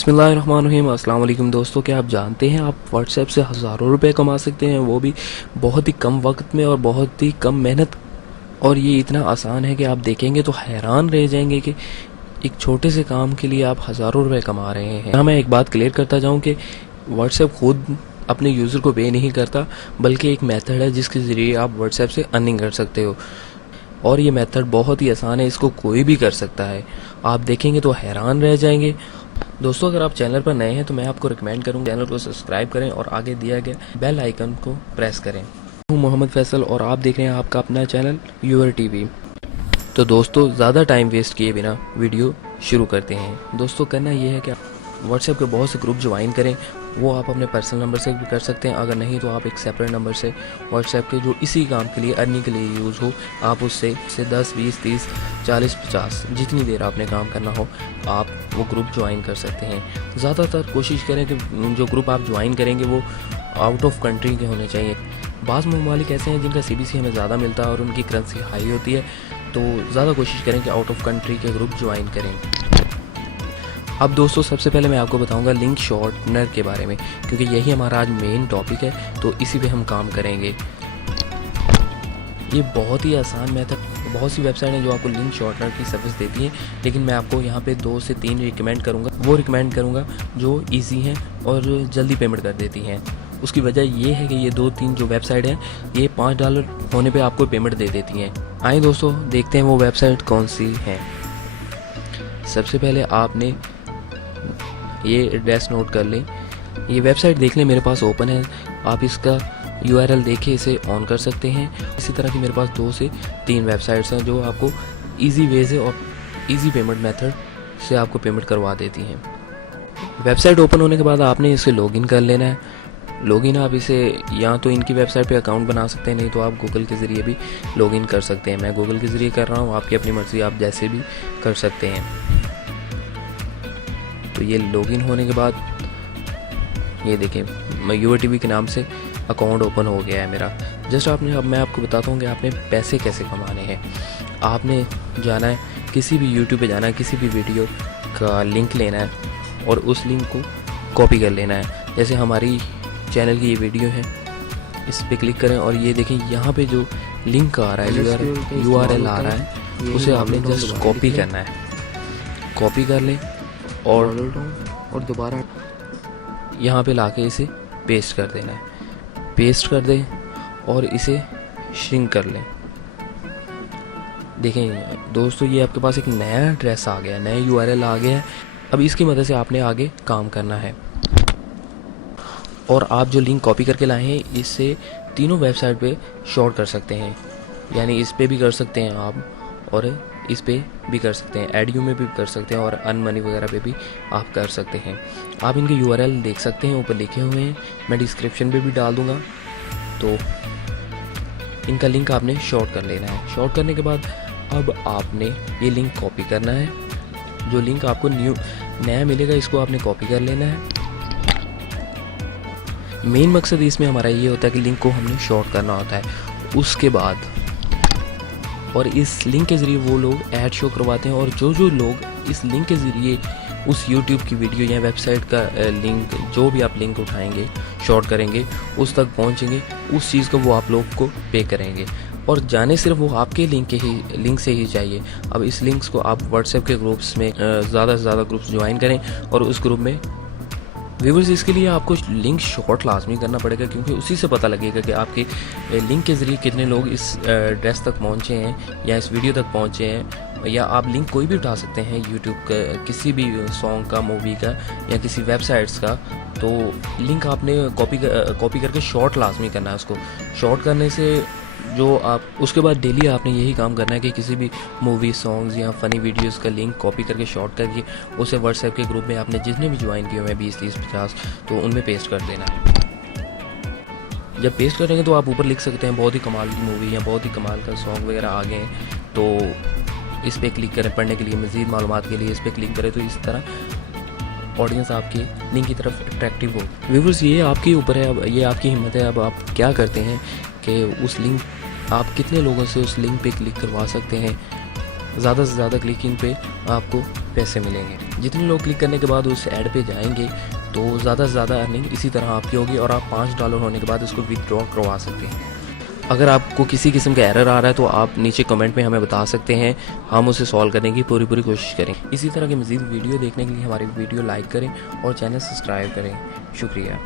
बिस्मिल्लाहिर्रहमानिर्रहीम। अस्सलाम वालेकुम दोस्तों, क्या आप जानते हैं आप व्हाट्सएप से हज़ारों रुपए कमा सकते हैं, वो भी बहुत ही कम वक्त में और बहुत ही कम मेहनत। और ये इतना आसान है कि आप देखेंगे तो हैरान रह जाएंगे कि एक छोटे से काम के लिए आप हज़ारों रुपए कमा रहे हैं। यहाँ मैं एक बात क्लियर करता जाऊँ कि व्हाट्सएप खुद अपने यूज़र को पे नहीं करता, बल्कि एक मेथड है जिसके ज़रिए आप व्हाट्सएप से अर्निंग कर सकते हो। और ये मेथड बहुत ही आसान है, इसको कोई भी कर सकता है। आप देखेंगे तो हैरान रह जाएंगे। दोस्तों, अगर आप चैनल पर नए हैं तो मैं आपको रिकमेंड करूँगा चैनल को सब्सक्राइब करें और आगे दिया गया बेल आइकन को प्रेस करें। हूँ मोहम्मद फैसल और आप देख रहे हैं आपका अपना चैनल यूर टीवी। तो दोस्तों, ज़्यादा टाइम वेस्ट किए बिना वीडियो शुरू करते हैं। दोस्तों, करना ये है कि व्हाट्सएप के बहुत से ग्रुप ज्वाइन करें। वो आप अपने पर्सनल नंबर से भी कर सकते हैं, अगर नहीं तो आप एक सेपरेट नंबर से व्हाट्सएप के जो इसी काम के लिए अर्निंग के लिए यूज़ हो, आप उससे 10, 20, 30, 40, 50 जितनी देर आपने काम करना हो आप वो ग्रुप ज्वाइन कर सकते हैं। ज़्यादातर कोशिश करें कि जो ग्रुप आप ज्वाइन करेंगे वो आउट ऑफ कंट्री के होने चाहिए। बाज़ ममालिक ऐसे हैं जिनका CBC हमें ज़्यादा मिलता है और उनकी करेंसी हाई होती है, तो ज़्यादा कोशिश करें कि आउट ऑफ कंट्री के ग्रुप ज्वाइन करें। अब दोस्तों, सबसे पहले मैं आपको बताऊंगा लिंक शॉर्टनर के बारे में, क्योंकि यही हमारा आज मेन टॉपिक है, तो इसी पे हम काम करेंगे। ये बहुत ही आसान मेथड, बहुत सी वेबसाइट हैं जो आपको लिंक शॉर्टनर की सर्विस देती हैं, लेकिन मैं आपको यहाँ पे 2 से 3 रिकमेंड करूँगा जो ईजी हैं और जल्दी पेमेंट कर देती हैं। उसकी वजह ये है कि ये 2-3 जो वेबसाइट हैं ये $5 होने पे आपको पेमेंट दे देती हैं। आइए दोस्तों, देखते हैं वो वेबसाइट कौन सी हैं। सबसे पहले आपने ये एड्रेस नोट कर लें। ये वेबसाइट देख लें, मेरे पास ओपन है। आप इसका URL देखे इसे ऑन कर सकते हैं। इसी तरह की मेरे पास 2 से 3 वेबसाइट्स हैं जो आपको इजी वे से और इजी पेमेंट मेथड से आपको पेमेंट करवा देती हैं। वेबसाइट ओपन होने के बाद आपने इसे लॉगिन कर लेना है। लॉगिन आप इसे या तो इनकी वेबसाइट पे अकाउंट बना सकते हैं, नहीं तो आप गूगल के ज़रिए भी लॉगिन कर सकते हैं। मैं गूगल के ज़रिए कर रहा हूँ, आपकी अपनी मर्ज़ी, आप जैसे भी कर सकते हैं। तो ये लॉगिन होने के बाद ये देखें, मैं यूर टीवी के नाम से अकाउंट ओपन हो गया है मेरा। जस्ट आपने, अब मैं आपको बताता हूँ कि आपने पैसे कैसे कमाने हैं। आपने जाना है किसी भी यूट्यूब पे जाना है, किसी भी वीडियो का लिंक लेना है और उस लिंक को कॉपी कर लेना है। जैसे हमारी चैनल की ये वीडियो है, इस पर क्लिक करें और ये देखें यहाँ पे जो लिंक आ रहा है, URL आ रहा है, उसे आपने जस्ट कॉपी करना है। कॉपी कर लें और दोबारा यहाँ पे लाके इसे पेस्ट कर देना है। पेस्ट कर दें और इसे श्रिंक कर लें। देखें दोस्तों, ये आपके पास एक नया एड्रेस आ गया है, नया URL आ गया है। अब इसकी मदद से आपने आगे काम करना है। और आप जो लिंक कॉपी करके लाए हैं, इससे तीनों वेबसाइट पे शॉर्ट कर सकते हैं। यानी इस पे भी कर सकते हैं आप, और इस पे भी कर सकते हैं, एडियो में भी कर सकते हैं, और अनमनी वगैरह पे भी आप कर सकते हैं। आप इनके URL देख सकते हैं, ऊपर लिखे हुए हैं, मैं डिस्क्रिप्शन पे भी डाल दूंगा। तो इनका लिंक आपने शॉर्ट कर लेना है। शॉर्ट करने के बाद अब आपने ये लिंक कॉपी करना है। जो लिंक आपको नया मिलेगा, इसको आपने कॉपी कर लेना है। मेन मकसद इसमें हमारा ये होता है कि लिंक को हमने शॉर्ट करना होता है। उसके बाद और इस लिंक के ज़रिए वो लोग ऐड शो करवाते हैं, और जो लोग इस लिंक के ज़रिए उस YouTube की वीडियो या वेबसाइट का लिंक, जो भी आप लिंक उठाएंगे, शॉर्ट करेंगे, उस तक पहुंचेंगे, उस चीज़ को वो आप लोग को पे करेंगे। और जाने सिर्फ वो आपके लिंक से ही चाहिए। अब इस लिंक्स को आप व्हाट्सएप के ग्रुप्स में ज़्यादा से ज़्यादा ग्रुप्स ज्वाइन करें, और उस ग्रुप में व्यूवर्स, इसके लिए आपको लिंक शॉर्ट लाजमी करना पड़ेगा, क्योंकि उसी से पता लगेगा कि आपके लिंक के ज़रिए कितने लोग इस एड्रेस तक पहुंचे हैं या इस वीडियो तक पहुंचे हैं। या आप लिंक कोई भी उठा सकते हैं यूट्यूब का, किसी भी सॉन्ग का, मूवी का, या किसी वेबसाइट्स का। तो लिंक आपने कॉपी करके शॉर्ट लाजमी करना है। उसको शॉर्ट करने से जो आप उसके बाद डेली आपने यही काम करना है कि किसी भी मूवी, सॉन्ग्स या फ़नी वीडियोस का लिंक कॉपी करके शॉर्ट करके उसे व्हाट्सएप के ग्रुप में आपने जितने भी ज्वाइन किए हुए हैं, 20, 30, 50, तो उनमें पेस्ट कर देना है। जब पेस्ट करेंगे तो आप ऊपर लिख सकते हैं बहुत ही कमाल की मूवी या बहुत ही कमाल का सॉन्ग वगैरह आ गए हैं, तो इस पर क्लिक करें। पढ़ने के लिए, मज़ीद मालूमात के लिए इस पर क्लिक करें, तो इस तरह ऑडियंस आपके लिंक की तरफ अट्रैक्टिव हो। व्यूअर्स, ये आपके ऊपर है, अब ये आपकी हिम्मत है। अब आप क्या करते हैं कि उस लिंक, आप कितने लोगों से उस लिंक पे क्लिक करवा सकते हैं। ज़्यादा से ज़्यादा क्लिकिंग पे आपको पैसे मिलेंगे। जितने लोग क्लिक करने के बाद उस ऐड पे जाएंगे तो ज़्यादा से ज़्यादा अर्निंग इसी तरह आपकी होगी और आप $5 होने के बाद इसको विदड्रॉ करवा सकते हैं। अगर आपको किसी किस्म का एरर आ रहा है तो आप नीचे कमेंट में हमें बता सकते हैं, हम उसे सॉल्व करने की पूरी कोशिश करें। इसी तरह की मज़ीद वीडियो देखने के लिए हमारी वीडियो लाइक करें और चैनल सब्सक्राइब करें। शुक्रिया।